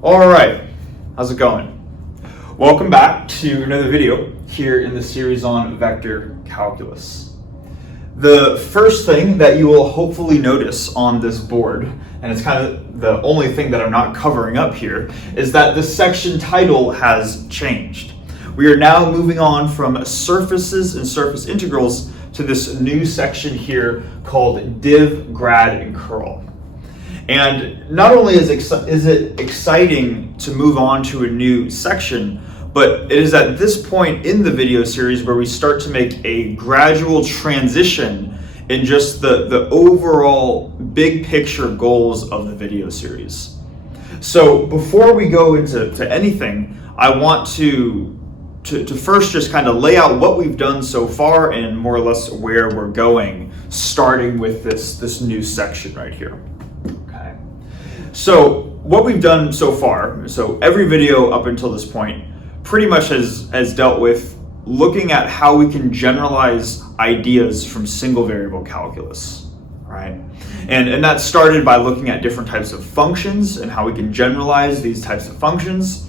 All right, how's it going? Welcome back to another video here in the series on vector calculus. The first thing that you will hopefully notice on this board, and it's kind of the only thing that I'm not covering up here, is that the section title has changed. We are now moving on from surfaces and surface integrals to this new section here called div, grad, and curl. And not only is it exciting to move on to a new section, but it is at this point in the video series where we start to make a gradual transition in just the overall big picture goals of the video series. So before we go into anything, I want to first just kind of lay out what we've done so far and more or less where we're going, starting with this new section right here. Okay. So what we've done so far, so every video up until this point pretty much has dealt with looking at how we can generalize ideas from single variable calculus, right? And that started by looking at different types of functions and how we can generalize these types of functions.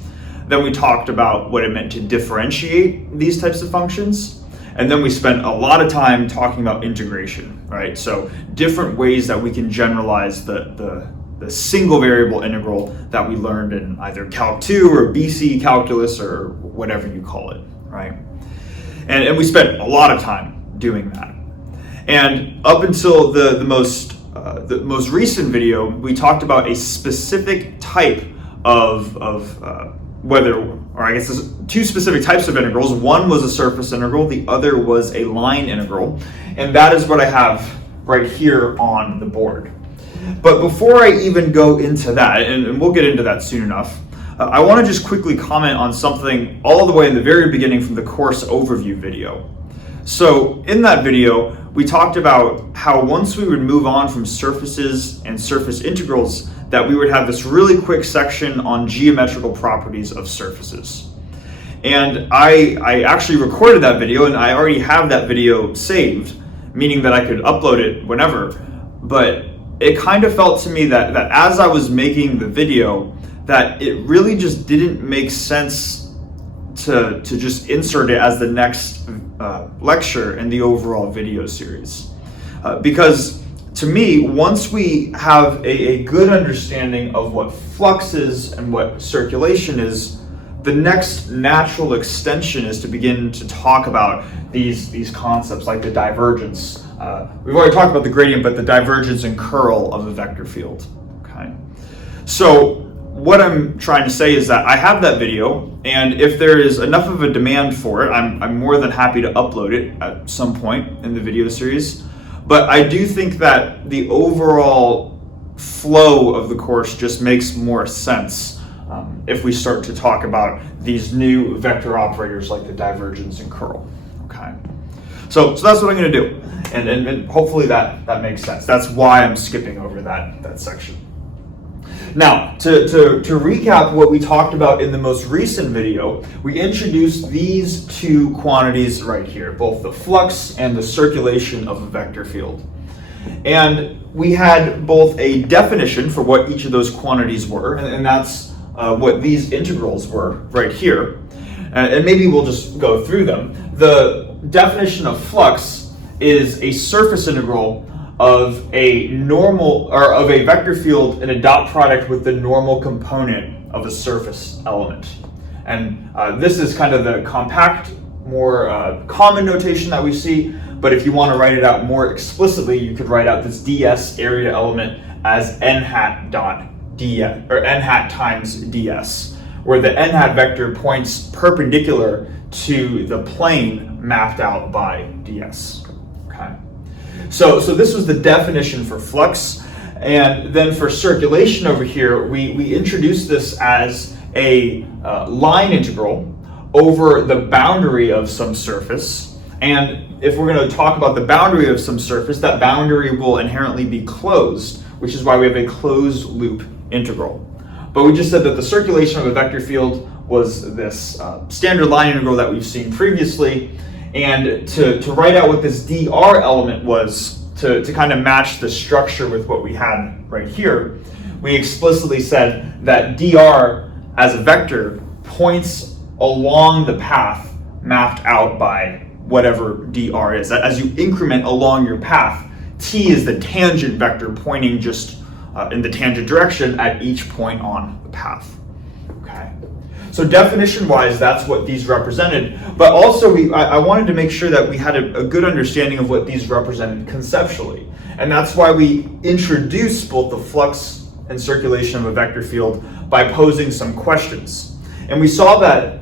Then we talked about what it meant to differentiate these types of functions. And then we spent a lot of time talking about integration, right? So different ways that we can generalize the single variable integral that we learned in either Calc 2 or BC calculus or whatever you call it, right? And we spent a lot of time doing that. And up until the most recent video, we talked about a specific type of there's two specific types of integrals. One was a surface integral, the other was a line integral, and that is what I have right here on the board. But before I even go into that, and we'll get into that soon enough, I want to just quickly comment on something all the way in the very beginning from the course overview video. So in that video, we talked about how once we would move on from surfaces and surface integrals, that we would have this really quick section on geometrical properties of surfaces. And I actually recorded that video, and I already have that video saved, meaning that I could upload it whenever. But it kind of felt to me that as I was making the video, that it really just didn't make sense to just insert it as the next lecture in the overall video series. Because to me, once we have a good understanding of what flux is and what circulation is, the next natural extension is to begin to talk about these concepts like the divergence. We've already talked about the gradient, but the divergence and curl of a vector field. Okay. So what I'm trying to say is that I have that video, and if there is enough of a demand for it, I'm more than happy to upload it at some point in the video series. But I do think that the overall flow of the course just makes more sense if we start to talk about these new vector operators like the divergence and curl. Okay, so that's what I'm going to do, and hopefully that makes sense. That's why I'm skipping over that section. Now, to recap what we talked about in the most recent video, we introduced these two quantities right here, both the flux and the circulation of a vector field. And we had both a definition for what each of those quantities were, and that's what these integrals were right here. And maybe we'll just go through them. The definition of flux is a surface integral of a vector field in a dot product with the normal component of a surface element. And this is kind of the compact, more common notation that we see, but if you want to write it out more explicitly, you could write out this ds area element as n hat dot ds, or n hat times ds, where the n hat vector points perpendicular to the plane mapped out by ds. Okay. So this was the definition for flux, and then for circulation over here, we introduced this as a line integral over the boundary of some surface. And if we're going to talk about the boundary of some surface, that boundary will inherently be closed, which is why we have a closed loop integral. But we just said that the circulation of a vector field was this standard line integral that we've seen previously. And to write out what this dr element was, to kind of match the structure with what we had right here, we explicitly said that dr as a vector points along the path mapped out by whatever dr is. As you increment along your path, t is the tangent vector pointing just in the tangent direction at each point on the path. Okay. So definition-wise, that's what these represented. But also, I wanted to make sure that we had a good understanding of what these represented conceptually. And that's why we introduced both the flux and circulation of a vector field by posing some questions. And we saw that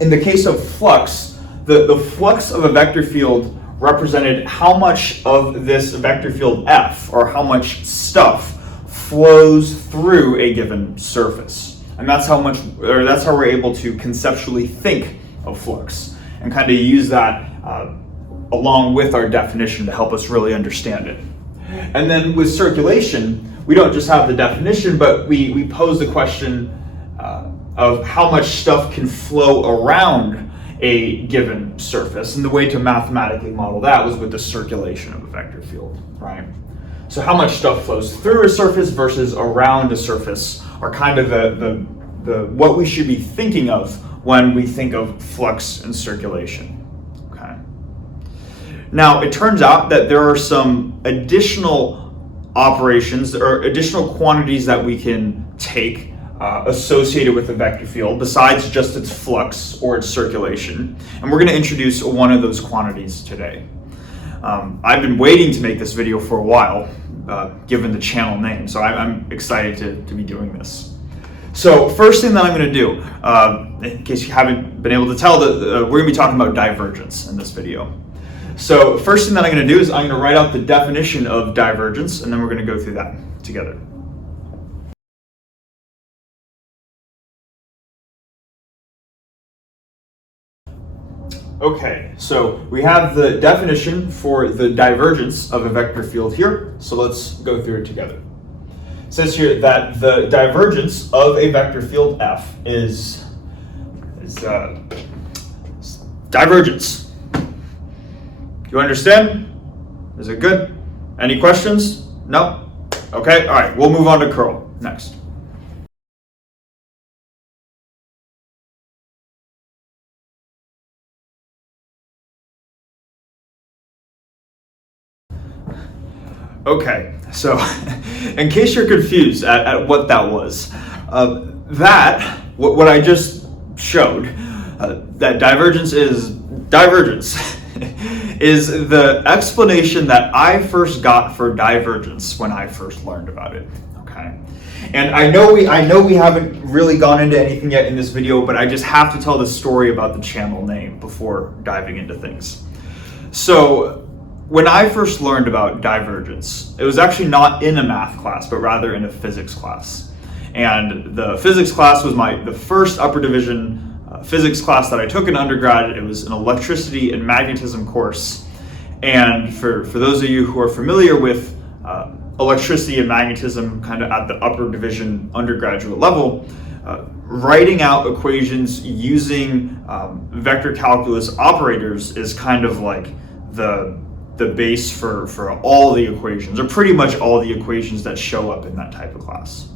in the case of flux, the flux of a vector field represented how much of this vector field F, or how much stuff, flows through a given surface. And that's how we're able to conceptually think of flux and kind of use that along with our definition to help us really understand it. And then with circulation, we don't just have the definition, but we pose the question of how much stuff can flow around a given surface. And the way to mathematically model that was with the circulation of a vector field, right? So how much stuff flows through a surface versus around a surface are kind of the what we should be thinking of when we think of flux and circulation. Okay. Now it turns out that there are some additional operations or additional quantities that we can take associated with the vector field besides just its flux or its circulation, and we're going to introduce one of those quantities today. I've been waiting to make this video for a while, given the channel name, so I'm excited to be doing this. So first thing that I'm going to do, in case you haven't been able to tell, we're going to be talking about divergence in this video. So first thing that I'm going to do is I'm going to write out the definition of divergence, and then we're going to go through that together. Okay, so we have the definition for the divergence of a vector field here, so let's go through it together. It says here that the divergence of a vector field F is divergence. You understand? Is it good? Any questions? No? Okay, all right, we'll move on to curl next. Okay, so in case you're confused at what that was, what I just showed, that divergence is the explanation that I first got for divergence when I first learned about it. Okay, and I know we haven't really gone into anything yet in this video, but I just have to tell the story about the channel name before diving into things. So when I first learned about divergence, it was actually not in a math class, but rather in a physics class. And the physics class was the first upper division physics class that I took in undergrad. It was an electricity and magnetism course. And for those of you who are familiar with electricity and magnetism kind of at the upper division undergraduate level, writing out equations using vector calculus operators is kind of like the base for all the equations, or pretty much all the equations that show up in that type of class.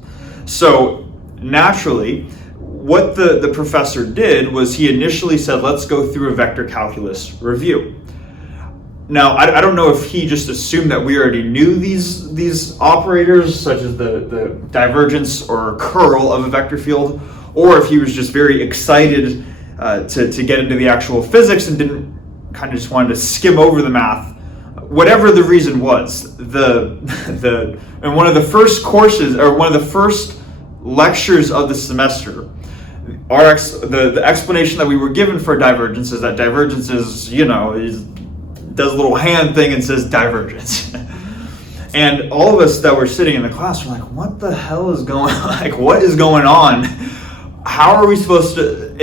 So naturally, what the professor did was he initially said, let's go through a vector calculus review. Now, I don't know if he just assumed that we already knew these operators, such as the divergence or curl of a vector field, or if he was just very excited to get into the actual physics and didn't kind of just wanted to skim over the math. Whatever the reason was, in one of the first courses, or one of the first lectures of the semester, the explanation that we were given for divergence is that divergence is, does a little hand thing and says divergence. And all of us that were sitting in the class were like, what the hell is going on? Like, what is going on? How are we supposed to,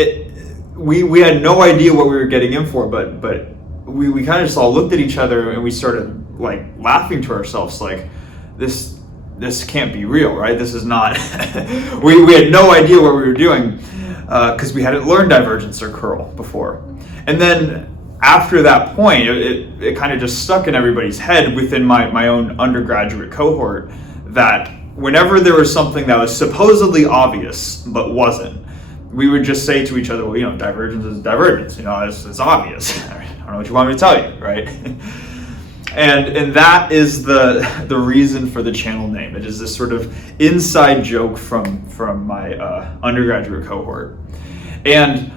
we had no idea what we were getting in for, but we kind of just all looked at each other and we started like laughing to ourselves, like this can't be real, right? This is not, we had no idea what we were doing because we hadn't learned divergence or curl before. And then after that point, it kind of just stuck in everybody's head within my own undergraduate cohort that whenever there was something that was supposedly obvious but wasn't, we would just say to each other, well, divergence is divergence. It's obvious. I don't know what you want me to tell you, right? And that is the reason for the channel name. It is this sort of inside joke from my undergraduate cohort. And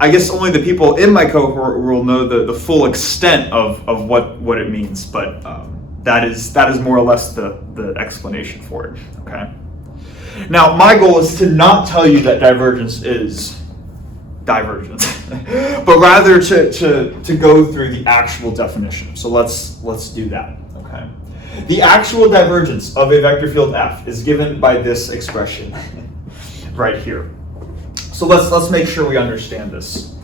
I guess only the people in my cohort will know the full extent of what it means, but that is more or less the explanation for it, okay? Now, my goal is to not tell you that divergence is divergence, but rather to go through the actual definition. So let's do that, okay? The actual divergence of a vector field F is given by this expression right here. So let's make sure we understand this.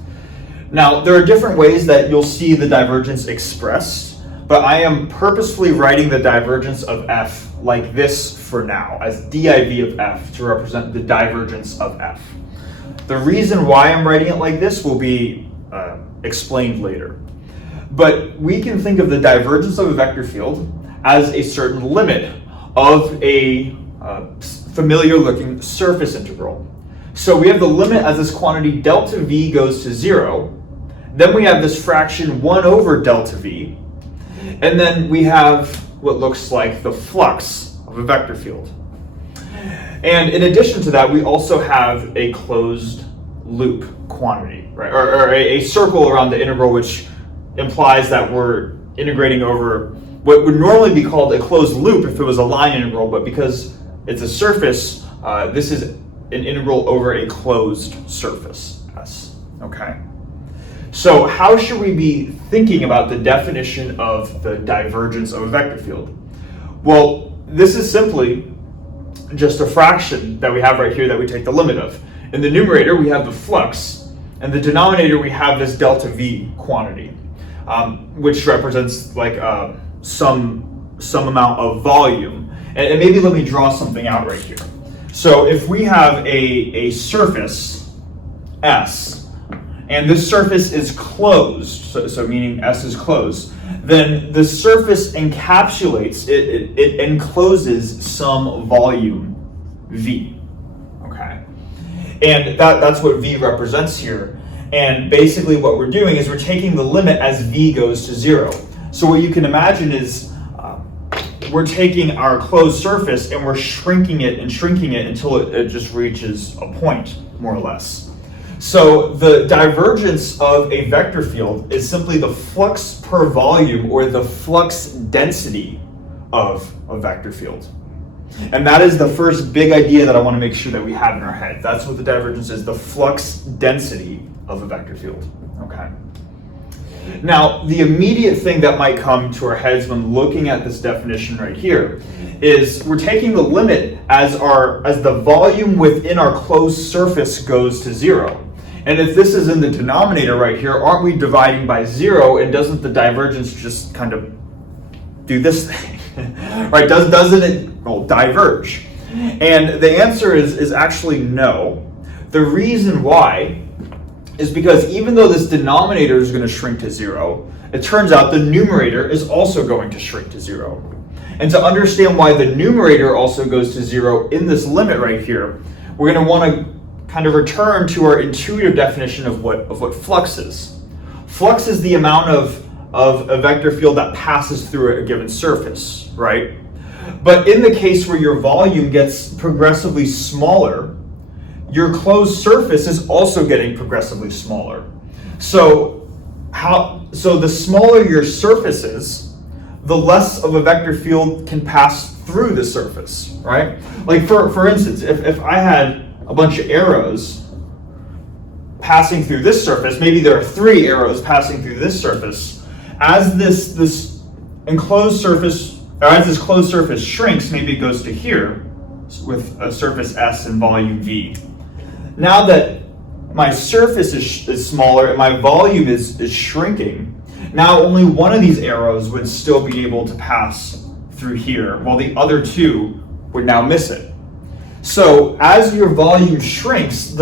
Now, there are different ways that you'll see the divergence expressed, but I am purposefully writing the divergence of F like this for now, as div of F to represent the divergence of F. The reason why I'm writing it like this will be explained later. But we can think of the divergence of a vector field as a certain limit of a familiar looking surface integral. So we have the limit as this quantity delta v goes to 0. Then we have this fraction 1 over delta v. And then we have what looks like the flux of a vector field. And in addition to that, we also have a closed loop quantity, right? Or a circle around the integral, which implies that we're integrating over what would normally be called a closed loop if it was a line integral, but because it's a surface, this is an integral over a closed surface, S, okay? So how should we be thinking about the definition of the divergence of a vector field? Well, this is simply just a fraction that we have right here that we take the limit of. In the numerator, we have the flux, and the denominator, we have this delta V quantity, which represents like some amount of volume. And maybe let me draw something out right here. So if we have a surface, S, and this surface is closed, so meaning S is closed, then the surface encapsulates, it encloses some volume, V, okay? And that's what V represents here. And basically what we're doing is we're taking the limit as V goes to 0. So what you can imagine is we're taking our closed surface and we're shrinking it until it just reaches a point, more or less. So the divergence of a vector field is simply the flux per volume, or the flux density of a vector field. And that is the first big idea that I want to make sure that we have in our head. That's what the divergence is, the flux density of a vector field, okay? Now, the immediate thing that might come to our heads when looking at this definition right here is we're taking the limit as the volume within our closed surface goes to 0. And if this is in the denominator right here, aren't we dividing by 0, and doesn't the divergence just kind of do this thing? Right? Doesn't it diverge? And the answer is actually no. The reason why is because even though this denominator is going to shrink to 0, it turns out the numerator is also going to shrink to 0. And to understand why the numerator also goes to 0 in this limit right here, we're going to want to kind of return to our intuitive definition of what flux is. Flux is the amount of a vector field that passes through a given surface, right? But in the case where your volume gets progressively smaller, your closed surface is also getting progressively smaller. So the smaller your surface is, the less of a vector field can pass through the surface, right? Like for instance, if I had a bunch of arrows passing through this surface, maybe there are 3 arrows passing through this surface, as this enclosed surface, or as this closed surface shrinks, maybe it goes to here with a surface S and volume V. Now that my surface is smaller and my volume is shrinking, now only one of these arrows would still be able to pass through here, while the other 2 would now miss it. So as your volume shrinks,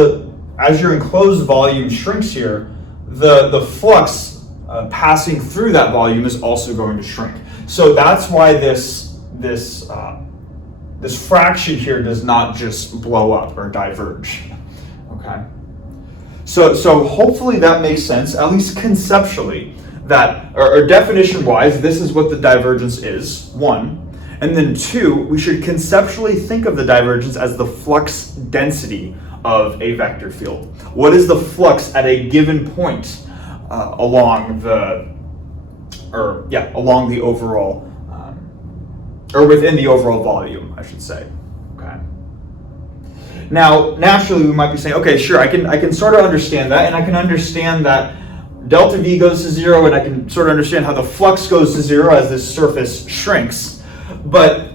as your enclosed volume shrinks here, the flux passing through that volume is also going to shrink. So that's why this this fraction here does not just blow up or diverge. Okay. So hopefully that makes sense, at least conceptually, that, or definition-wise, this is what the divergence is, one. And then two, we should conceptually think of the divergence as the flux density of a vector field. What is the flux at a given point along the overall, or within the overall volume, I should say. Okay. Now, naturally, we might be saying, okay, sure, I can sort of understand that, and I can understand that delta V goes to zero, and I can sort of understand how the flux goes to zero as this surface shrinks. But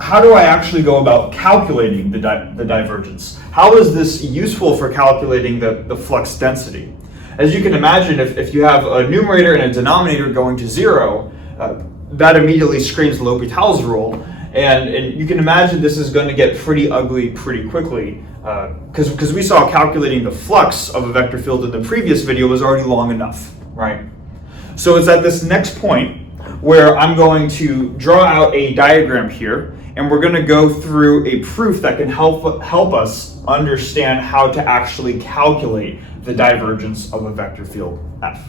how do I actually go about calculating the divergence? How is this useful for calculating the flux density? As you can imagine, if you have a numerator and a denominator going to zero, that immediately screams L'Hopital's rule, and you can imagine this is going to get pretty ugly pretty quickly, because we saw calculating the flux of a vector field in the previous video was already long enough, right? So it's at this next point where I'm going to draw out a diagram here, and we're going to go through a proof that can help us understand how to actually calculate the divergence of a vector field F.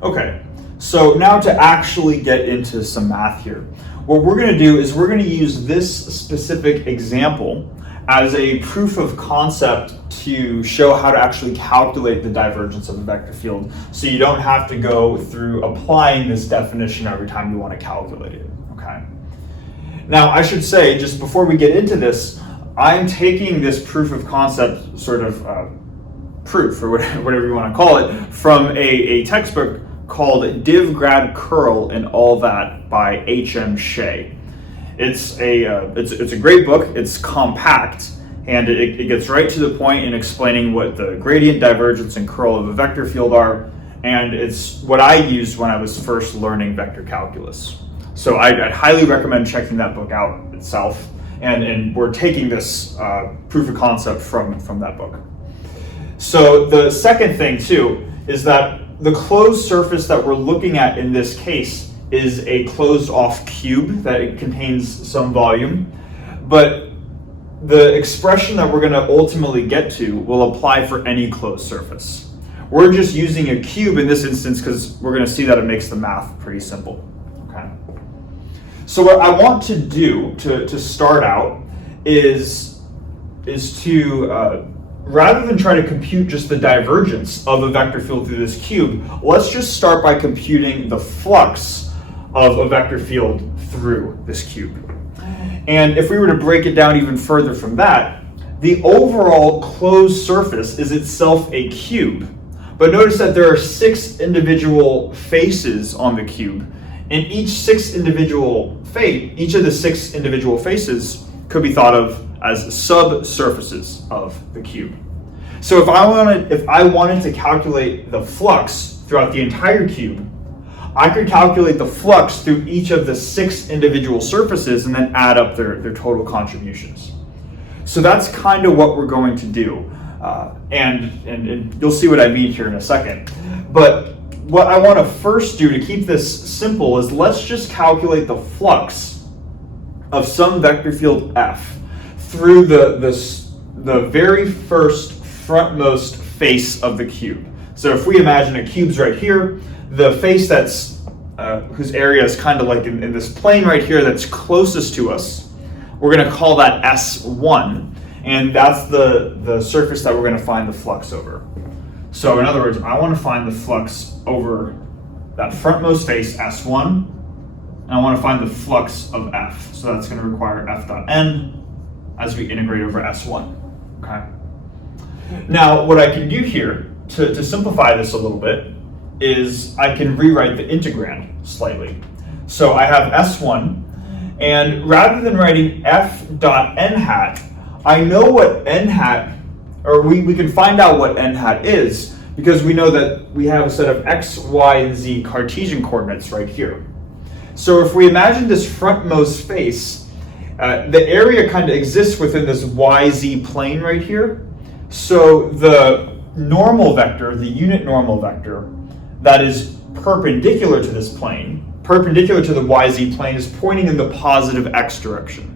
Okay, so now to actually get into some math here. What we're going to do is we're going to use this specific example as a proof of concept to show how to actually calculate the divergence of a vector field, so you don't have to go through applying this definition every time you want to calculate it, okay? Now, I should say, just before we get into this, I'm taking this proof of concept sort of proof, or whatever you want to call it, from a textbook called Div Grad Curl and All That by H.M. Shea. It's a great book. It's compact, and it gets right to the point in explaining what the gradient, divergence, and curl of a vector field are, and it's what I used when I was first learning vector calculus. So I'd highly recommend checking that book out itself, and we're taking this proof of concept from that book. So the second thing too is that the closed surface that we're looking at in this case is a closed off cube that it contains some volume, but the expression that we're going to ultimately get to will apply for any closed surface. We're just using a cube in this instance because we're going to see that it makes the math pretty simple. Okay. So what I want to do to start out is to rather than try to compute just the divergence of a vector field through this cube, let's just start by computing the flux of a vector field through this cube. And if we were to break it down even further from that, the overall closed surface is itself a cube. But notice that there are 6 individual faces on the cube, and each of the 6 individual faces could be thought of as subsurfaces of the cube. So if I wanted to calculate the flux throughout the entire cube, I could calculate the flux through each of the 6 individual surfaces and then add up their total contributions. So that's kind of what we're going to do. And you'll see what I mean here in a second. But what I want to first do to keep this simple is let's just calculate the flux of some vector field F through the very first frontmost face of the cube. So if we imagine a cube's right here, the face that's whose area is kind of like in this plane right here that's closest to us, we're going to call that S1, and that's the surface that we're going to find the flux over. So in other words, I want to find the flux over that frontmost face, S1, and I want to find the flux of F. So that's going to require F dot n as we integrate over S1. Okay. Now, what I can do here to simplify this a little bit is I can rewrite the integrand slightly. So I have S1, and rather than writing F dot n hat, I know what n hat, or we can find out what n hat is because we know that we have a set of x, y, and z Cartesian coordinates right here. So if we imagine this frontmost face, the area kind of exists within this YZ plane right here. So normal vector, the unit normal vector, that is perpendicular to this plane, perpendicular to the YZ plane, is pointing in the positive x direction.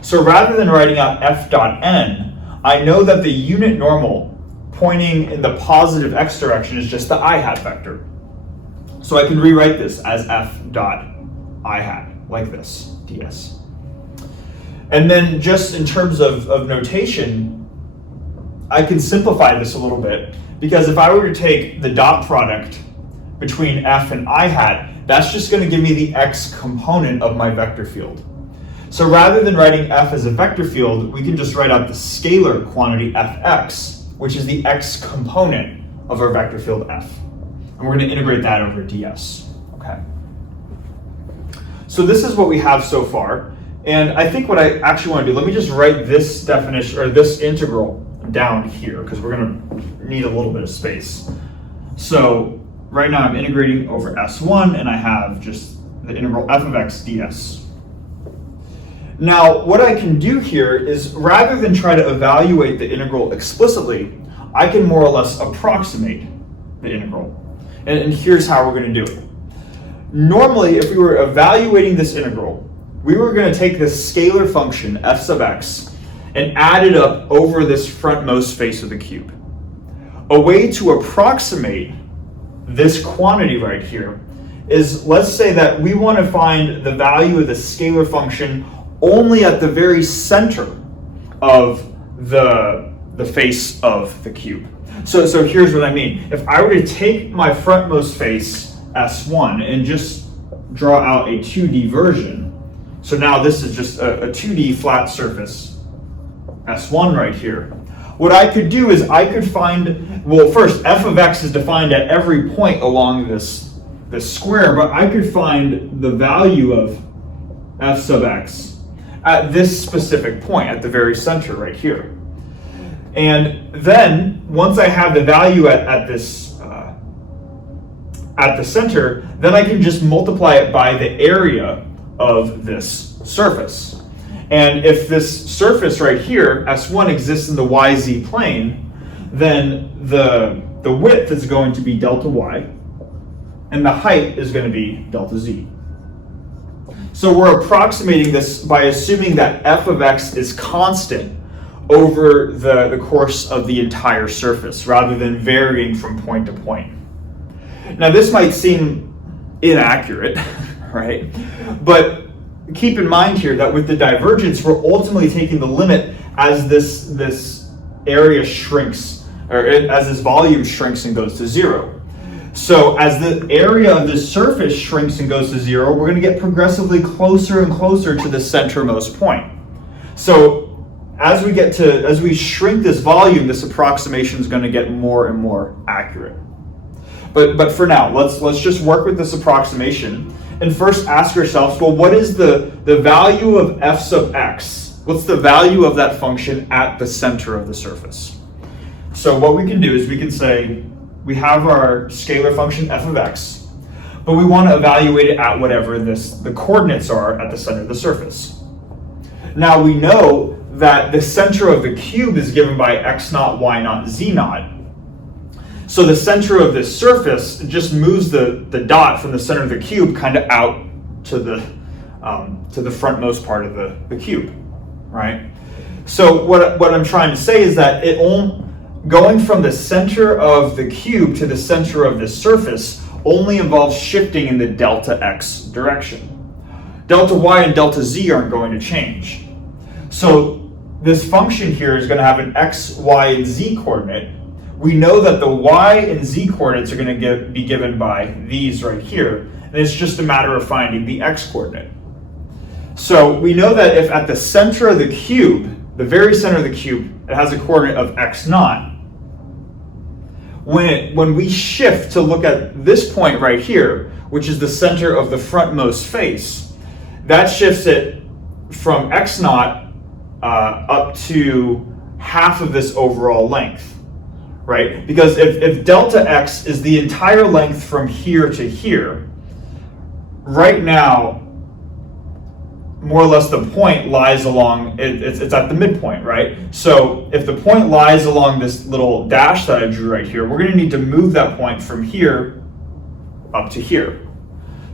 So rather than writing out f dot n, I know that the unit normal pointing in the positive x direction is just the I hat vector. So I can rewrite this as f dot I hat, like this, ds. And then just in terms of notation, I can simplify this a little bit, because if I were to take the dot product between f and I hat, that's just going to give me the x component of my vector field. So rather than writing f as a vector field, we can just write out the scalar quantity fx, which is the x component of our vector field f. And we're going to integrate that over ds. Okay. So this is what we have so far. And I think what I actually want to do, let me just write this definition, or this integral, down here, because we're going to need a little bit of space. So right now I'm integrating over S1, and I have just the integral f of x ds. Now what I can do here is, rather than try to evaluate the integral explicitly, I can more or less approximate the integral. And here's how we're going to do it. Normally, if we were evaluating this integral, we were going to take this scalar function f sub x and add it up over this frontmost face of the cube. A way to approximate this quantity right here is, let's say that we want to find the value of the scalar function only at the very center of the face of the cube. So here's what I mean. If I were to take my frontmost face, S1, and just draw out a 2D version, so now this is just a 2D flat surface, S1 right here. What I could do is I could find, well, first, f of x is defined at every point along this square, but I could find the value of f sub x at this specific point, at the very center right here. And then, once I have the value at the center, then I can just multiply it by the area of this surface. And if this surface right here, S1, exists in the YZ plane, then the width is going to be delta y, and the height is going to be delta z. So we're approximating this by assuming that f of x is constant over the course of the entire surface, rather than varying from point to point. Now this might seem inaccurate, right? But keep in mind here that with the divergence, we're ultimately taking the limit as this area shrinks, or as this volume shrinks and goes to 0. So as the area of the surface shrinks and goes to 0, we're going to get progressively closer and closer to the centermost point. So as we shrink this volume, this approximation is going to get more and more accurate. But for now, let's just work with this approximation and first ask ourselves, well, what is the value of f sub x? What's the value of that function at the center of the surface? So what we can do is we can say we have our scalar function f of x, but we want to evaluate it at whatever the coordinates are at the center of the surface. Now we know that the center of the cube is given by x naught, y naught, z naught. So the center of this surface just moves the dot from the center of the cube kind of out to the frontmost part of the cube, right? So what I'm trying to say is that going from the center of the cube to the center of this surface only involves shifting in the delta x direction. Delta y and delta z aren't going to change. So this function here is going to have an x, y, and z coordinate. We know that the y and z coordinates are going to be given by these right here, and it's just a matter of finding the x coordinate. So we know that if at the center of the cube, the very center of the cube, it has a coordinate of x naught, when we shift to look at this point right here, which is the center of the frontmost face, that shifts it from x naught up to half of this overall length. Right? Because if delta x is the entire length from here to here, right now, more or less the point lies along, it's at the midpoint, right? So if the point lies along this little dash that I drew right here, we're going to need to move that point from here up to here.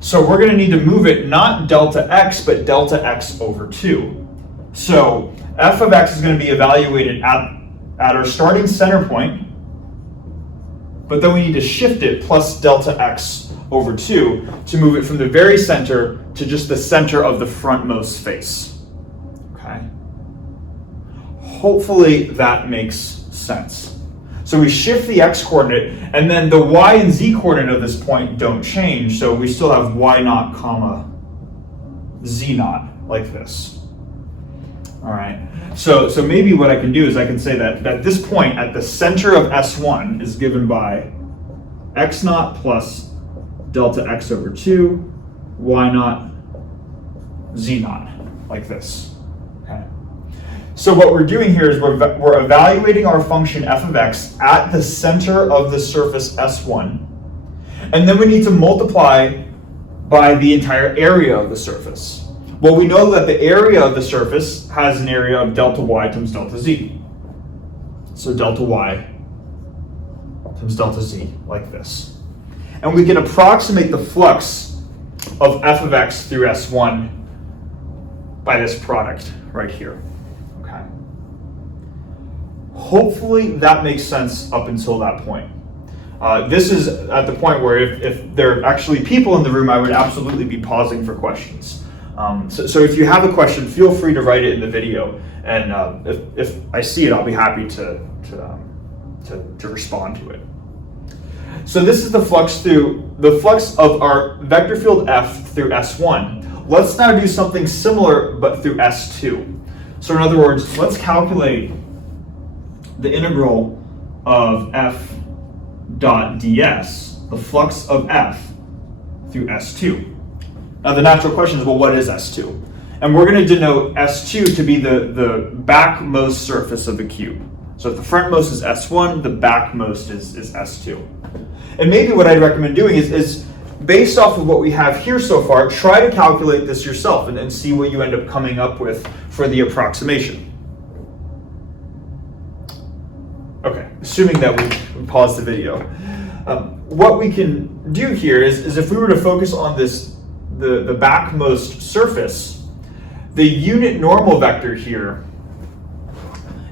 So we're going to need to move it not delta x, but delta x over 2. So f of x is going to be evaluated at our starting center point, but then we need to shift it plus delta x over 2 to move it from the very center to just the center of the frontmost face. Okay? Hopefully that makes sense. So we shift the x-coordinate, and then the y and z coordinate of this point don't change, so we still have y naught comma z naught, like this. All right, so maybe what I can do is I can say that this point at the center of S1 is given by x naught plus delta x over 2, y naught, z naught, like this. Okay. So what we're doing here is we're evaluating our function f of x at the center of the surface S1, and then we need to multiply by the entire area of the surface. Well, we know that the area of the surface has an area of delta y times delta z. So delta y times delta z, like this. And we can approximate the flux of f of x through S1 by this product right here. Okay. Hopefully that makes sense up until that point. This is at the point where if there are actually people in the room, I would absolutely be pausing for questions. So if you have a question, feel free to write it in the video, and if I see it, I'll be happy to respond to it. So this is the flux of our vector field f through S1. Let's now do something similar but through S2. So in other words, let's calculate the integral of f dot ds, the flux of f through S2. Now the natural question is, well, what is S2? And we're going to denote S2 to be the backmost surface of the cube. So if the frontmost is S1, the backmost is S2. And maybe what I'd recommend doing is based off of what we have here so far, try to calculate this yourself and see what you end up coming up with for the approximation. Okay, assuming that we pause the video. What we can do here is if we were to focus on this, the backmost surface, the unit normal vector here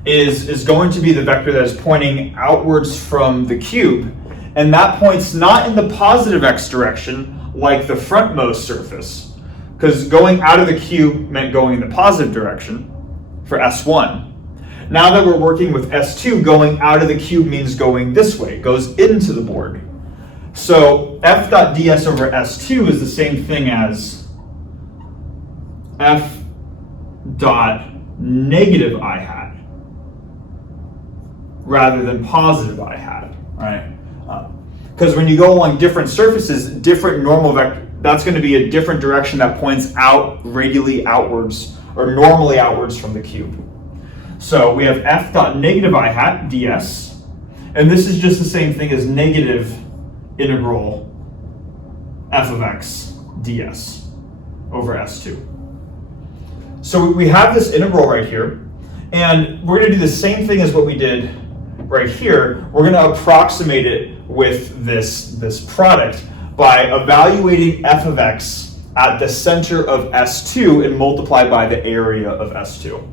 is going to be the vector that is pointing outwards from the cube, and that points not in the positive x direction like the frontmost surface, because going out of the cube meant going in the positive direction for S1. Now that we're working with S2, going out of the cube means going this way, it goes into the board. So f dot ds over S2 is the same thing as f dot negative I hat rather than positive I hat, right? Because when you go along different surfaces, different normal vector, that's going to be a different direction that points out radially outwards or normally outwards from the cube. So we have f dot negative I hat ds, and this is just the same thing as negative integral f of x ds over S2. So we have this integral right here, and we're going to do the same thing as what we did right here. We're going to approximate it with this product by evaluating f of x at the center of S2 and multiply by the area of S2.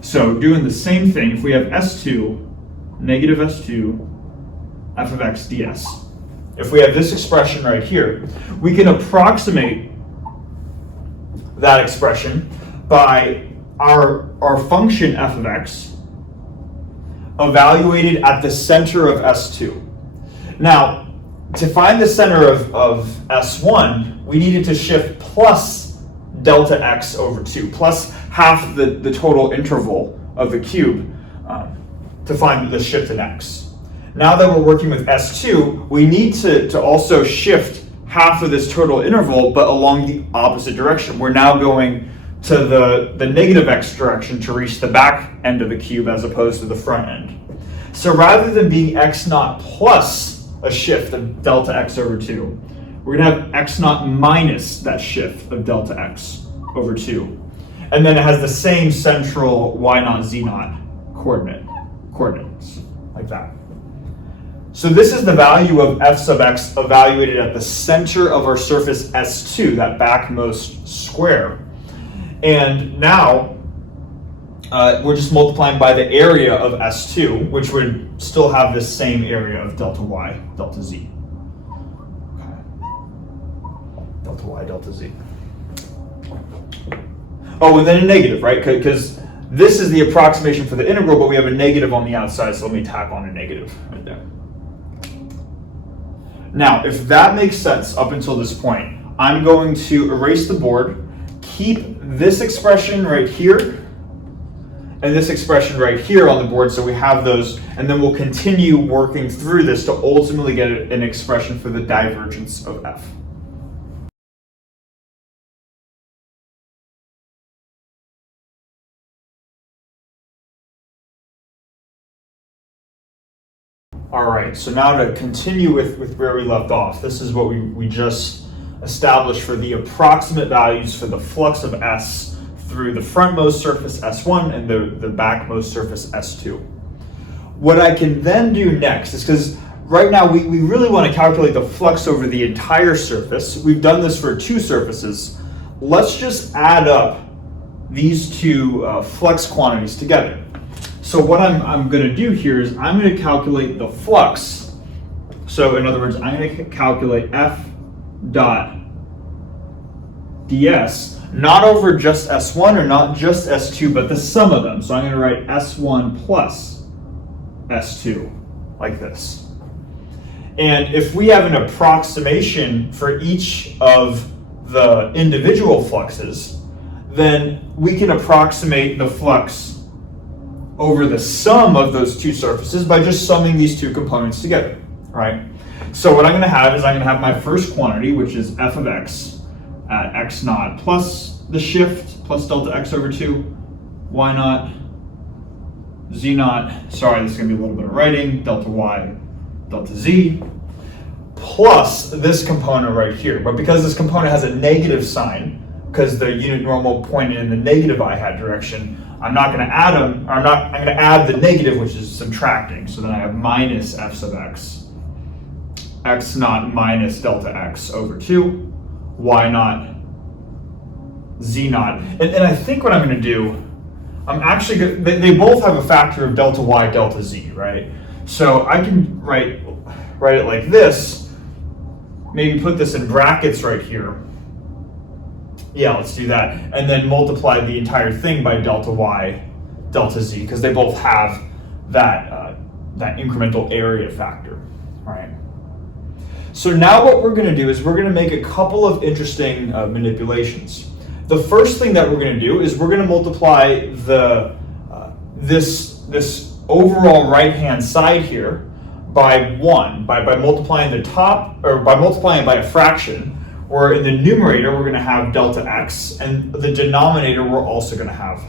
So doing the same thing, if we have S2, negative S2, f of x ds, if we have this expression right here, we can approximate that expression by our function f of x evaluated at the center of S2. Now, to find the center of S1, we needed to shift plus delta x over 2, plus half the total interval of the cube to find the shift in x. Now that we're working with S2, we need to also shift half of this total interval, but along the opposite direction. We're now going to the negative x direction to reach the back end of the cube as opposed to the front end. So rather than being x naught plus a shift of delta x over 2, we're going to have x naught minus that shift of delta x over 2. And then it has the same central y naught, z naught coordinates, like that. So this is the value of f sub x evaluated at the center of our surface S2, that backmost square. And now we're just multiplying by the area of S2, which would still have this same area of delta y, delta z. Okay. Delta y, delta z. Oh, and then a negative, right? Because this is the approximation for the integral, but we have a negative on the outside, so let me tack on a negative right there. Now, if that makes sense up until this point, I'm going to erase the board, keep this expression right here, and this expression right here on the board, so we have those, and then we'll continue working through this to ultimately get an expression for the divergence of f. All right, so now to continue with where we left off, this is what we just established for the approximate values for the flux of S through the frontmost surface S1 and the backmost surface S2. What I can then do next is, because right now we really want to calculate the flux over the entire surface. We've done this for two surfaces. Let's just add up these two flux quantities together. So what I'm going to do here is I'm going to calculate the flux. So in other words, I'm going to calculate f dot ds, not over just S1 or not just S2, but the sum of them. So I'm going to write S1 plus S2 like this. And if we have an approximation for each of the individual fluxes, then we can approximate the flux over the sum of those two surfaces by just summing these two components together, right? So what I'm going to have is I'm going to have my first quantity, which is f of x at x naught plus the shift plus delta x over 2, y naught, z naught, sorry, this is going to be a little bit of writing, delta y, delta z, plus this component right here. But because this component has a negative sign, because the unit normal pointed in the negative I hat direction, I'm not going to add them, or I'm going to add the negative, which is subtracting. So then I have minus f sub x, x naught minus delta x over 2, y naught, z naught. And I think what I'm going to do, I'm actually going to, they both have a factor of delta y, delta z, right? So I can write it like this, maybe put this in brackets right here. Yeah, let's do that. And then multiply the entire thing by delta y, delta z, because they both have that, that incremental area factor, right? So now what we're going to do is we're going to make a couple of interesting manipulations. The first thing that we're going to do is we're going to multiply the this overall right-hand side here by 1, by multiplying the top, or by multiplying it by a fraction. Or in the numerator, we're going to have delta x, and the denominator, we're also going to have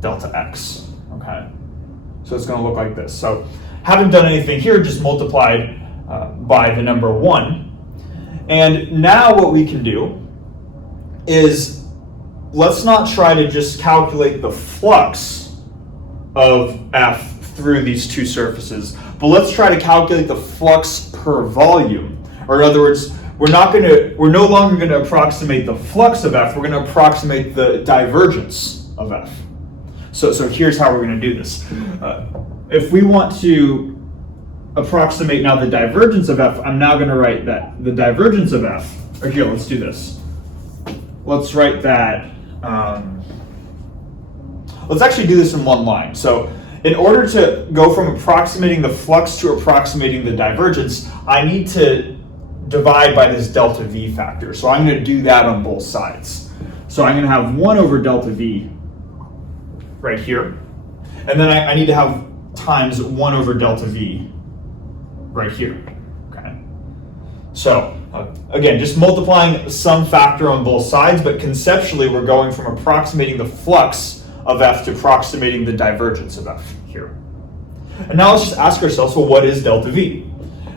delta x, okay? So it's going to look like this. So haven't done anything here, just multiplied by the number 1. And now what we can do is, let's not try to just calculate the flux of f through these two surfaces, but let's try to calculate the flux per volume. Or in other words, we're no longer going to approximate the flux of f, we're going to approximate the divergence of f. So here's how we're going to do this. If we want to approximate now the divergence of f, I'm now going to write that the divergence of f, or here, let's do this. Let's write that, let's actually do this in one line. So in order to go from approximating the flux to approximating the divergence, I need to divide by this delta v factor. So I'm going to do that on both sides. So I'm going to have 1 over delta v right here. And then I need to have times 1 over delta v right here. Okay. So again, just multiplying some factor on both sides, but conceptually we're going from approximating the flux of f to approximating the divergence of f here. And now let's just ask ourselves, well, what is delta v?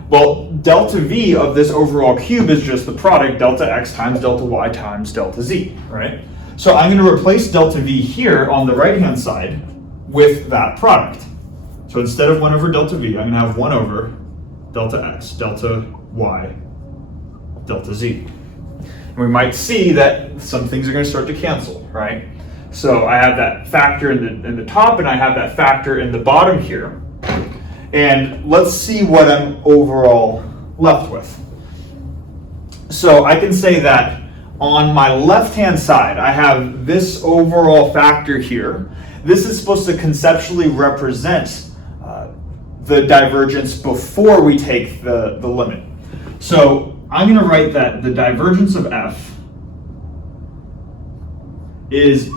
Well, delta v of this overall cube is just the product delta x times delta y times delta z, right? So I'm going to replace delta v here on the right-hand side with that product. So instead of 1 over delta v, I'm going to have 1 over delta x, delta y, delta z. And we might see that some things are going to start to cancel, right? So I have that factor in the top, and I have that factor in the bottom here. And let's see what I'm overall left with. So I can say that on my left-hand side, I have this overall factor here. This is supposed to conceptually represent the divergence before we take the limit. So I'm going to write that the divergence of f is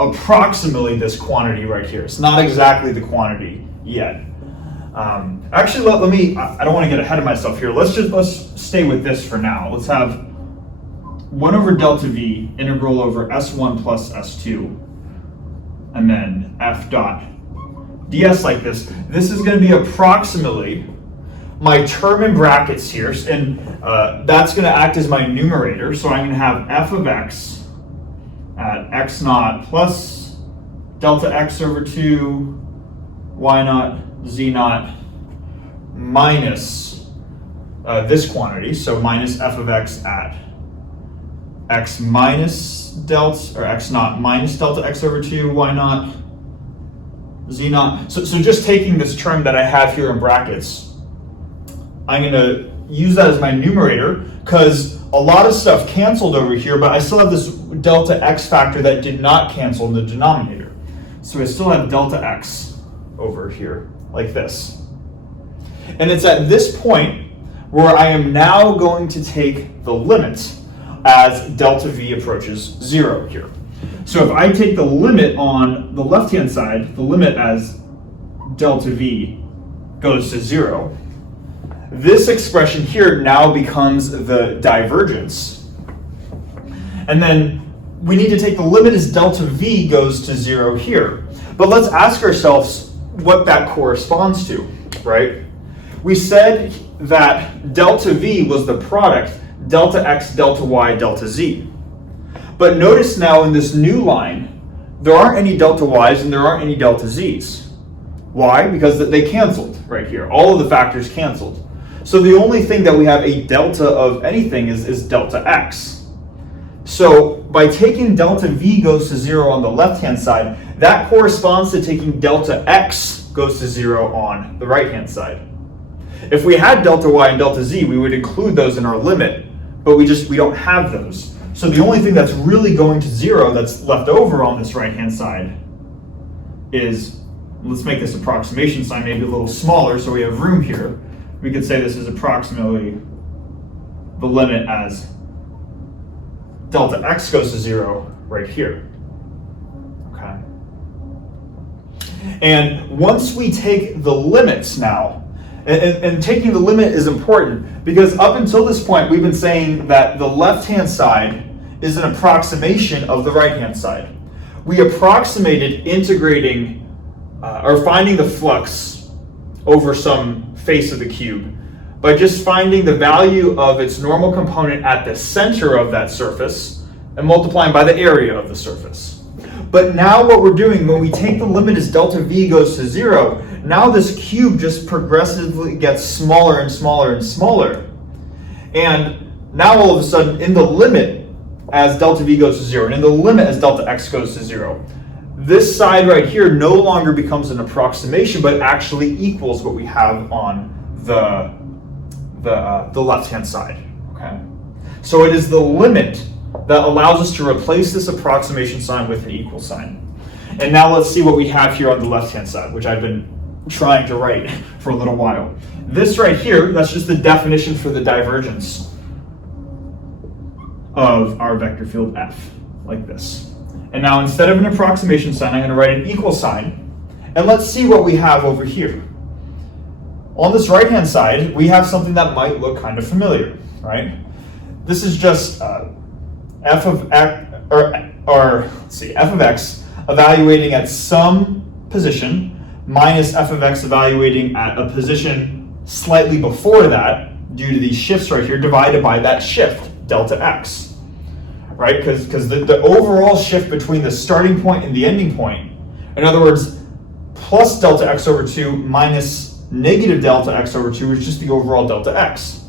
approximately this quantity right here. It's not exactly the quantity yet. Actually, let me, I don't want to get ahead of myself here. Let's stay with this for now. Let's have 1 over delta v integral over s1 plus s2, and then f dot ds like this. This is going to be approximately my term in brackets here, and that's going to act as my numerator. So I'm going to have f of x at x naught plus delta x over 2, y naught, z naught, minus this quantity, so minus f of x at x minus delta, or x naught minus delta x over 2, y naught, z naught. So just taking this term that I have here in brackets, I'm going to use that as my numerator, because a lot of stuff canceled over here, but I still have this delta x factor that did not cancel in the denominator. So I still have delta x over here, like this. And it's at this point where I am now going to take the limit as delta v approaches 0 here. So if I take the limit on the left-hand side, the limit as delta v goes to 0, this expression here now becomes the divergence. And then we need to take the limit as delta v goes to 0 here. But let's ask ourselves what that corresponds to, right? We said that delta v was the product delta x, delta y, delta z. But notice now in this new line, there aren't any delta y's and there aren't any delta z's. Why? Because they canceled right here. All of the factors canceled. So the only thing that we have a delta of anything is delta x. So by taking delta v goes to 0 on the left-hand side, that corresponds to taking delta x goes to 0 on the right-hand side. If we had delta y and delta z, we would include those in our limit, but we don't have those. So the only thing that's really going to 0 that's left over on this right-hand side is, let's make this approximation sign maybe a little smaller so we have room here. We could say this is approximately the limit as delta x goes to 0 right here. Okay. And once we take the limits now, and taking the limit is important because up until this point we've been saying that the left-hand side is an approximation of the right-hand side. We approximated integrating or finding the flux over some face of the cube by just finding the value of its normal component at the center of that surface and multiplying by the area of the surface. But now what we're doing when we take the limit as delta v goes to 0, now this cube just progressively gets smaller and smaller and smaller. And now all of a sudden in the limit as delta v goes to 0 and in the limit as delta x goes to 0, this side right here no longer becomes an approximation but actually equals what we have on the left-hand side. Okay? So it is the limit that allows us to replace this approximation sign with an equal sign. And now let's see what we have here on the left-hand side, which I've been trying to write for a little while. This right here, that's just the definition for the divergence of our vector field f, like this. And now instead of an approximation sign, I'm going to write an equal sign. And let's see what we have over here. On this right-hand side, we have something that might look kind of familiar, right? This is just f of x, f of x evaluating at some position minus f of x evaluating at a position slightly before that due to these shifts right here divided by that shift, delta x. right? Because the overall shift between the starting point and the ending point, in other words, plus delta x over 2 minus negative delta x over 2 is just the overall delta x.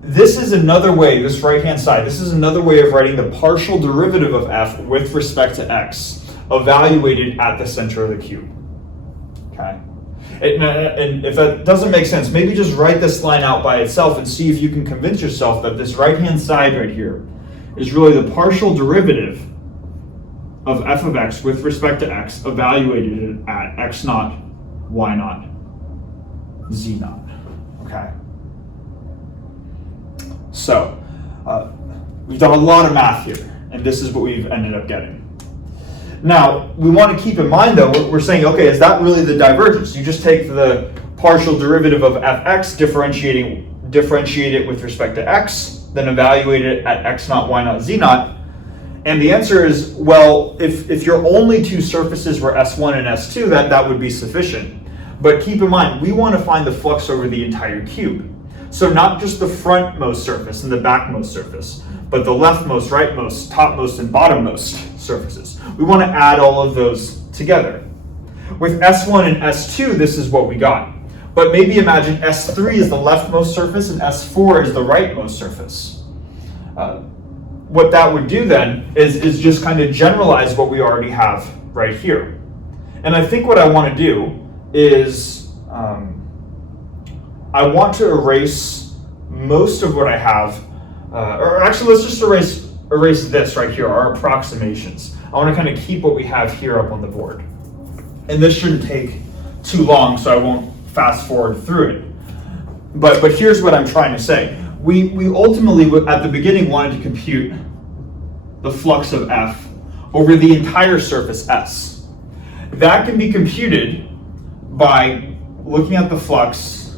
This is another way, this right-hand side, this is another way of writing the partial derivative of f with respect to x, evaluated at the center of the cube. Okay? And if that doesn't make sense, maybe just write this line out by itself and see if you can convince yourself that this right-hand side right here is really the partial derivative of f of x with respect to x, evaluated at x naught, y naught, z naught. Okay? So, we've done a lot of math here, and this is what we've ended up getting. Now, we want to keep in mind, though, we're saying, okay, is that really the divergence? You just take the partial derivative of fx, differentiate it with respect to x, then evaluate it at x naught, y naught, z naught. And the answer is, well, if your only two surfaces were S1 and S2, that would be sufficient. But keep in mind, we want to find the flux over the entire cube. So not just the frontmost surface and the backmost surface, but the leftmost, rightmost, topmost, and bottommost surfaces. We want to add all of those together. With S1 and S2, this is what we got. But maybe imagine S3 is the leftmost surface and S4 is the rightmost surface. What that would do then is just kind of generalize what we already have right here. And I think what I want to do is I want to erase most of what I have, or actually let's just erase this right here, our approximations. I want to kind of keep what we have here up on the board. And this shouldn't take too long, so I won't fast forward through it. But here's what I'm trying to say. We ultimately, at the beginning, wanted to compute the flux of F over the entire surface S. That can be computed by looking at the flux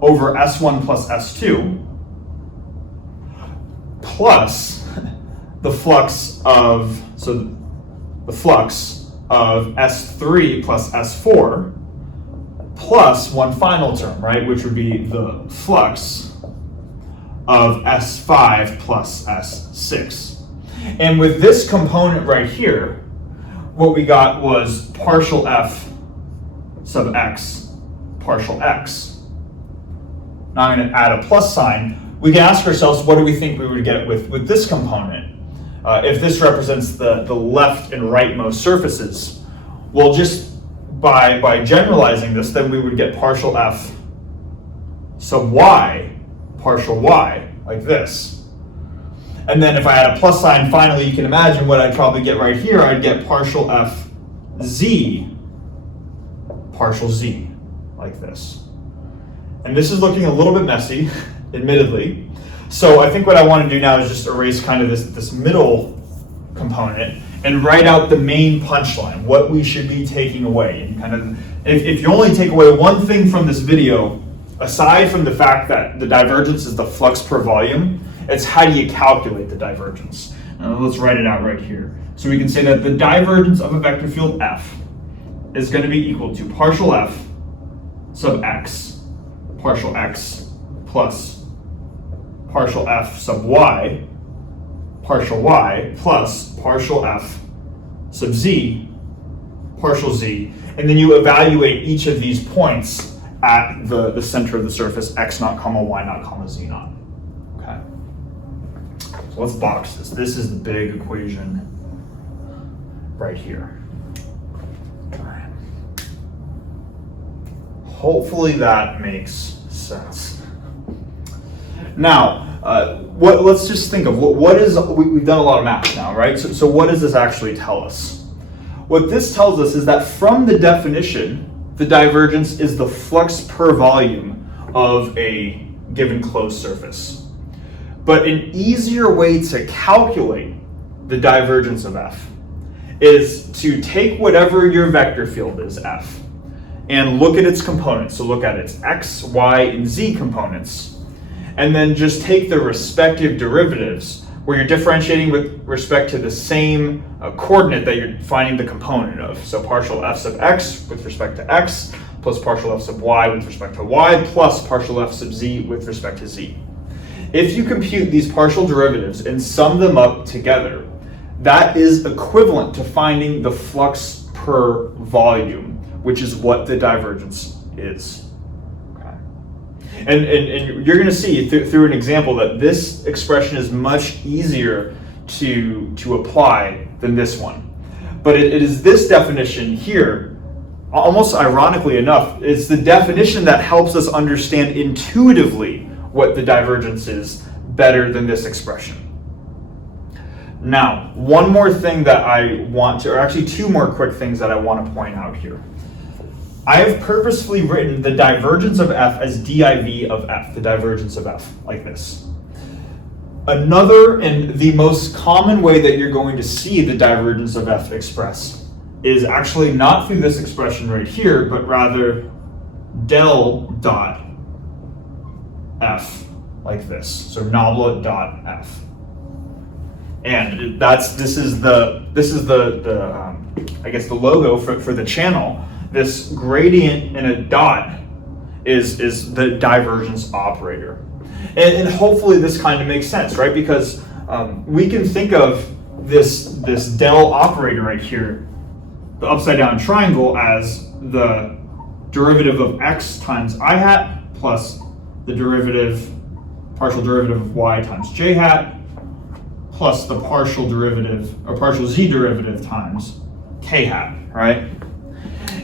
over S1 plus S2 plus the flux of S3 plus S4 plus one final term, right, which would be the flux of S5 plus S6. And with this component right here, what we got was partial f sub x, partial x. Now I'm going to add a plus sign. We can ask ourselves, what do we think we would get with this component? If this represents the left and rightmost surfaces, well, just by generalizing this, then we would get partial f sub y, partial y, like this. And then if I add a plus sign, finally, you can imagine what I'd probably get right here. I'd get partial f z, partial z, like this. And this is looking a little bit messy, admittedly. So I think what I want to do now is just erase kind of this middle component and write out the main punchline, what we should be taking away. And kind of, if you only take away one thing from this video, aside from the fact that the divergence is the flux per volume, it's how do you calculate the divergence. Let's write it out right here. So we can say that the divergence of a vector field F is going to be equal to partial f sub x, partial x, plus partial f sub y, partial y, plus partial f sub z, partial z. And then you evaluate each of these points at the center of the surface, x naught, comma, y naught, comma, z naught. Okay. So let's box this. This is the big equation right here. All right. Hopefully that makes sense. Now, let's just think of what is, we've done a lot of math now, right? So what does this actually tell us? What this tells us is that from the definition, the divergence is the flux per volume of a given closed surface. But an easier way to calculate the divergence of F is to take whatever your vector field is, F, and look at its components. So look at its x, y, and z components, and then just take the respective derivatives where you're differentiating with respect to the same coordinate that you're finding the component of. So partial f sub x with respect to x, plus partial f sub y with respect to y, plus partial f sub z with respect to z. if you compute these partial derivatives and sum them up together, that is equivalent to finding the flux per volume, which is what the divergence is. Okay. And you're going to see through an example that this expression is much easier to apply than this one. But it is this definition here, almost ironically enough, it's the definition that helps us understand intuitively what the divergence is better than this expression. Now, one more thing that I want to, or actually two more quick things that I want to point out here. I have purposefully written the divergence of f as div of f, the divergence of f, like this. Another and the most common way that you're going to see the divergence of f expressed is actually not through this expression right here, but rather del dot f, like this. So nabla dot f. And this is the I guess the logo for the channel. This gradient in a dot is the divergence operator, and hopefully this kind of makes sense, right? Because we can think of this del operator right here, the upside down triangle, as the derivative of x times I hat plus the partial derivative of y times j hat plus the partial derivative or partial z derivative times k hat, right?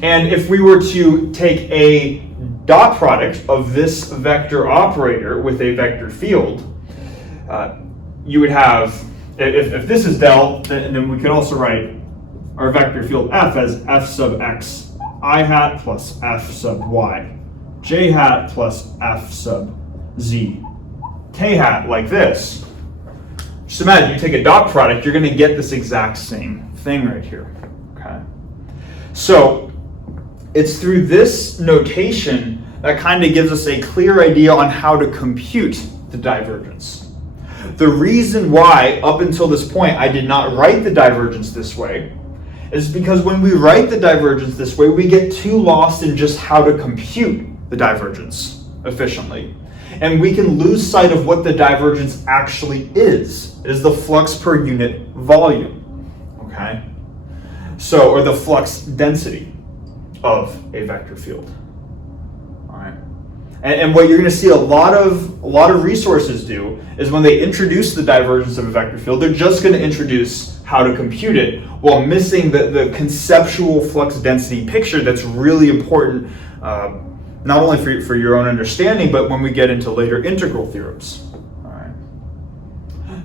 And if we were to take a dot product of this vector operator with a vector field, you would have, if this is del, then we could also write our vector field f as f sub x I hat plus f sub y j hat plus f sub z k hat, like this. Just imagine you take a dot product, you're going to get this exact same thing right here. Okay. So it's through this notation that kind of gives us a clear idea on how to compute the divergence. The reason why up until this point I did not write the divergence this way is because when we write the divergence this way, we get too lost in just how to compute the divergence efficiently. And we can lose sight of what the divergence actually is. It is the flux per unit volume, okay? So, or the flux density of a vector field, all right? And what you're gonna see a lot of resources do is when they introduce the divergence of a vector field, they're just gonna introduce how to compute it while missing the conceptual flux density picture that's really important, not only for your own understanding, but when we get into later integral theorems. All right.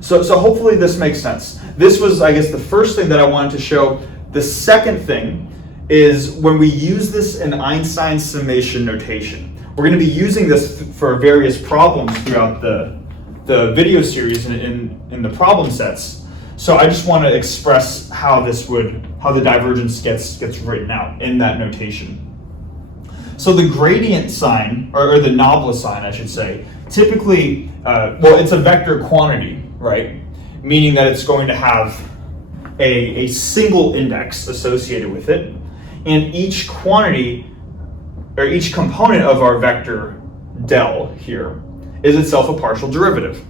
So hopefully this makes sense. This was, I guess, the first thing that I wanted to show. The second thing is when we use this in Einstein's summation notation. We're going to be using this for various problems throughout the video series in the problem sets. So I just want to express how the divergence gets written out in that notation. So the gradient sign, or the nabla sign, I should say, typically, it's a vector quantity, right? Meaning that it's going to have a single index associated with it, and each quantity, or each component of our vector del here, is itself a partial derivative.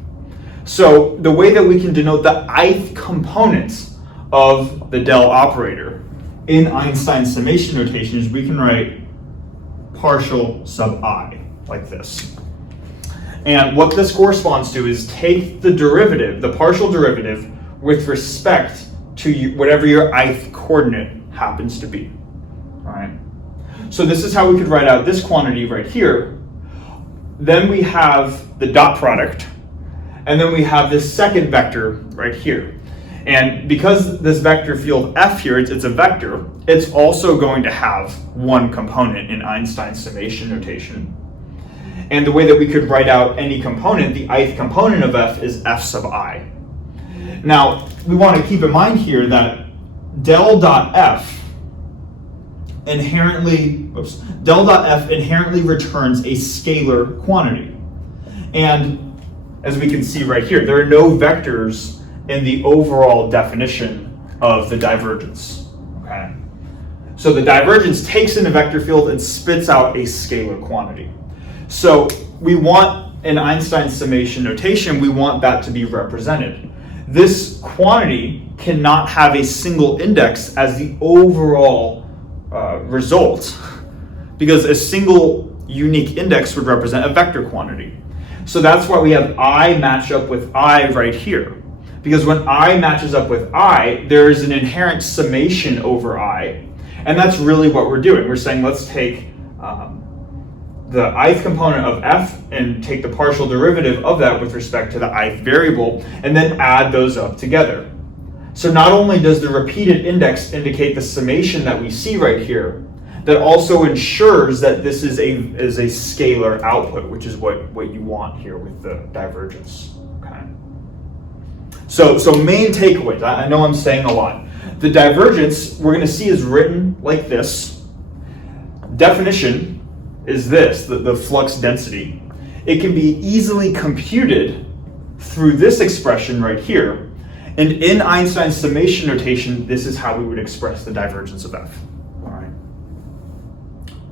So the way that we can denote the ith component of the del operator in Einstein's summation notation is we can write partial sub I, like this. And what this corresponds to is take the derivative, the partial derivative, with respect to whatever your ith coordinate happens to be. All right. So this is how we could write out this quantity right here. Then we have the dot product, and then we have this second vector right here. And because this vector field f here, it's a vector, it's also going to have one component in Einstein's summation notation. And the way that we could write out any component, the ith component of f is f sub I. Now, we want to keep in mind here that del dot f inherently returns a scalar quantity. And as we can see right here, there are no vectors in the overall definition of the divergence, okay? So the divergence takes in a vector field and spits out a scalar quantity. So we want in Einstein's summation notation, we want that to be represented. This quantity cannot have a single index as the overall result, because a single unique index would represent a vector quantity. So that's why we have I match up with I right here. Because when I matches up with I, there is an inherent summation over I. And that's really what we're doing. We're saying let's take the ith component of f and take the partial derivative of that with respect to the ith variable, and then add those up together. So not only does the repeated index indicate the summation that we see right here, that also ensures that this is a scalar output, which is what you want here with the divergence. Okay. So main takeaways. I know I'm saying a lot. The divergence we're going to see is written like this. Definition is this, the flux density. It can be easily computed through this expression right here. And in Einstein's summation notation, this is how we would express the divergence of f. All right.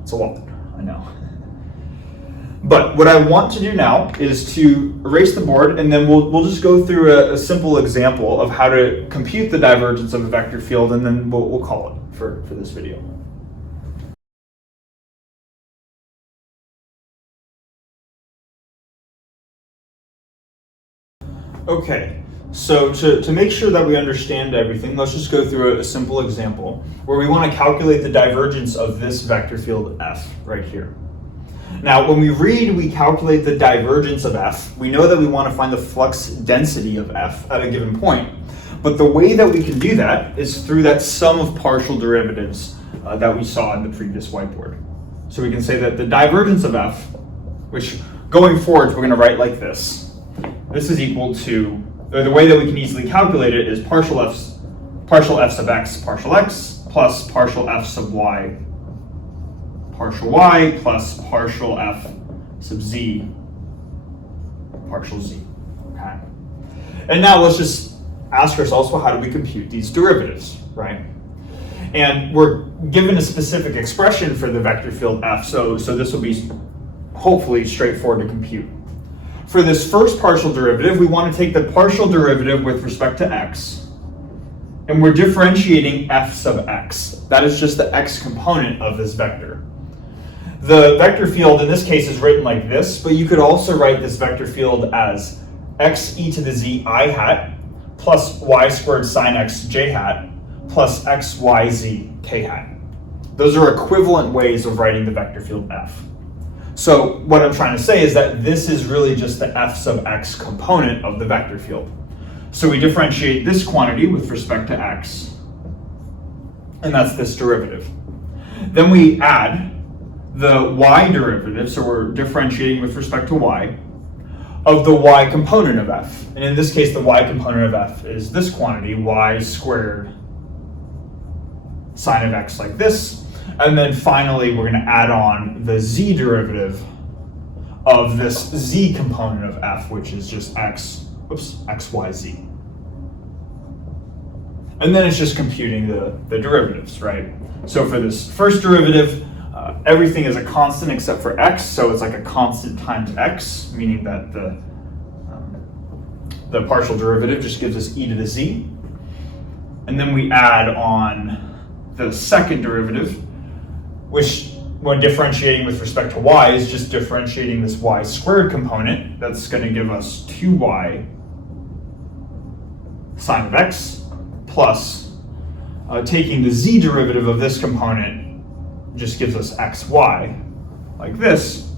It's a lot, I know. But what I want to do now is to erase the board, and then we'll just go through a simple example of how to compute the divergence of a vector field, and then we'll call it for this video. Okay, so to make sure that we understand everything, let's just go through a simple example where we want to calculate the divergence of this vector field f right here. Now, when we calculate the divergence of f, we know that we want to find the flux density of f at a given point. But the way that we can do that is through that sum of partial derivatives that we saw in the previous whiteboard. So we can say that the divergence of f, which going forward we're going to write like this. This is equal to, or the way that we can easily calculate it is partial f sub x partial x plus partial f sub y partial y plus partial f sub z partial z. Okay. And now let's just ask ourselves, well, how do we compute these derivatives, right? And we're given a specific expression for the vector field f, so this will be hopefully straightforward to compute. For this first partial derivative, we want to take the partial derivative with respect to x, and we're differentiating f sub x. That is just the x component of this vector. The vector field in this case is written like this, but you could also write this vector field as x e to the z I hat plus y squared sine x j hat plus x y z k hat. Those are equivalent ways of writing the vector field f. So what I'm trying to say is that this is really just the f sub x component of the vector field. So we differentiate this quantity with respect to x, and that's this derivative. Then we add the y derivative, so we're differentiating with respect to y, of the y component of f. And in this case, the y component of f is this quantity, y squared sine of x like this. And then finally, we're going to add on the z derivative of this z component of f, which is just x, y, z. And then it's just computing the derivatives, right? So for this first derivative, everything is a constant except for x, so it's like a constant times x, meaning that the partial derivative just gives us e to the z. And then we add on the second derivative, which when differentiating with respect to y is just differentiating this y squared component. That's going to give us 2y sine of x plus taking the z derivative of this component just gives us xy like this.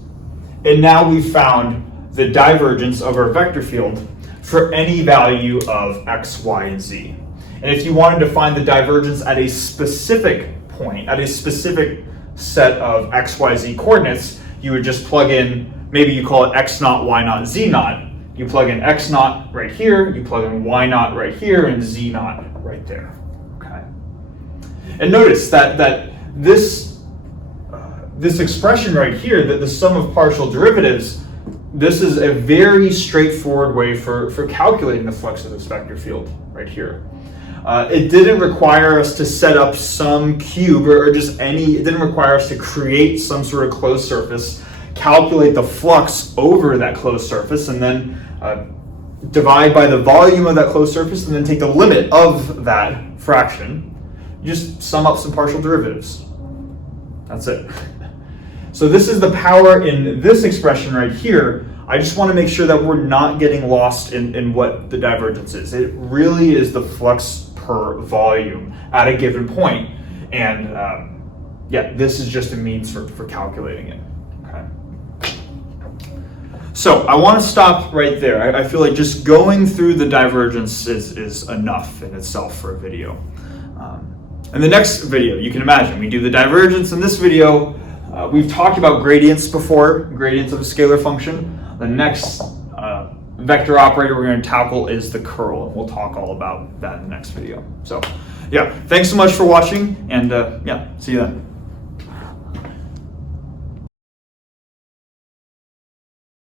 And now we've found the divergence of our vector field for any value of x, y, and z. And if you wanted to find the divergence at a specific point, at a specific set of x, y, z coordinates, you would just plug in, maybe you call it x naught, y naught, z naught. You plug in x naught right here, you plug in y naught right here, and z naught right there. Okay. And notice that this expression right here, that the sum of partial derivatives, this is a very straightforward way for calculating the flux of this vector field right here. It didn't require us to set up some cube or just it didn't require us to create some sort of closed surface, calculate the flux over that closed surface, and then divide by the volume of that closed surface, and then take the limit of that fraction. You just sum up some partial derivatives. That's it. So this is the power in this expression right here. I just want to make sure that we're not getting lost in what the divergence is. It really is the flux per volume at a given point. And yeah, this is just a means for calculating it. Okay. So I want to stop right there. I feel like just going through the divergence is enough in itself for a video. In the next video, you can imagine, we do the divergence. In this video, we've talked about gradients before, gradients of a scalar function. The next vector operator we're going to tackle is the curl, and we'll talk all about that in the next video. So yeah, thanks so much for watching, and yeah, see you then.